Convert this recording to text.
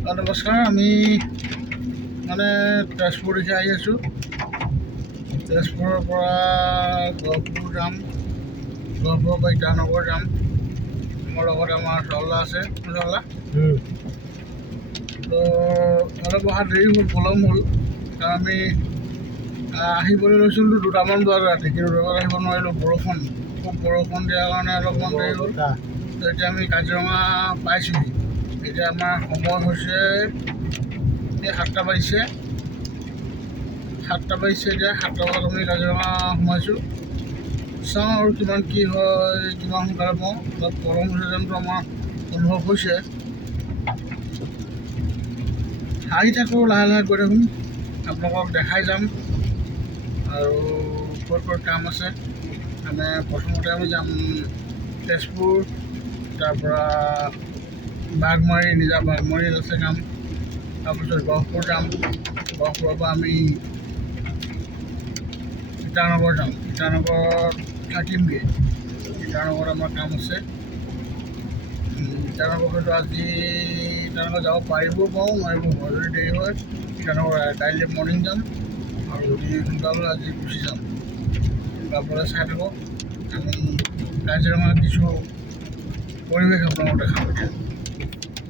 নমস্কাৰ, আমি মানে তেজপুৰ দিশে আহি আছোঁ। তেজপুৰৰ পৰা গহপুৰ যাম, গহপুৰৰ পৰা ইটানগৰ যাম। মোৰ লগত আমাৰ চলা আছে, চলা তো অলপ অহা দেৰি হ'ল, পলম হ'ল। কাৰণ আমি আহিবলৈ লৈছিলোঁ 2টামান বজাত ৰাতি, কিন্তু লগত আহিব নোৱাৰিলোঁ। খুব বৰষুণ দিয়াৰ কাৰণে অলপমান দেৰি হ'ল। তো এতিয়া আমি কাজিৰঙা পাইছোঁহি। এতিয়া আমাৰ সময় হৈছে এই 7টা বাজিছে। এতিয়া 7টা বজাত আমি কাজিৰঙা সোমাইছোঁ। চাওঁ আৰু কিমান কি হয়, কিমান সোনকালে পাওঁ। অলপ গৰম হৈছে যেনটো আমাৰ অনুভৱ হৈছে। আহি থাকোঁ, লাহে লাহে গৈ থাকোঁ, আপোনালোকক দেখাই যাম আৰু ক'ত ক'ত কাম আছে। মানে প্ৰথমতে আমি যাম তেজপুৰ, তাৰপৰা বাঘমাৰীত আছে কাম। তাৰপিছত গহপুৰ যাম, গহপুৰৰ পৰা আমি ইটানগৰ যাম। ইটানগৰত থাকিমগৈ। ইটানগৰত আমাৰ কাম আছে। ইটানগৰ হয়তো আজি ইটানগৰ যাব পাৰিবও পাৰোঁ, নোৱাৰিবও পাৰোঁ। যদি দেৰি হয় ইটানগৰ কাইলৈ মৰ্ণিং যাম, আৰু যদি সোনকাল হয় আজি গুচি যাম। তাৰপৰা চাই থাকক, আমি কাজিৰঙাৰ কিছু পৰিৱেশ আপোনালোকক দেখাম এতিয়া।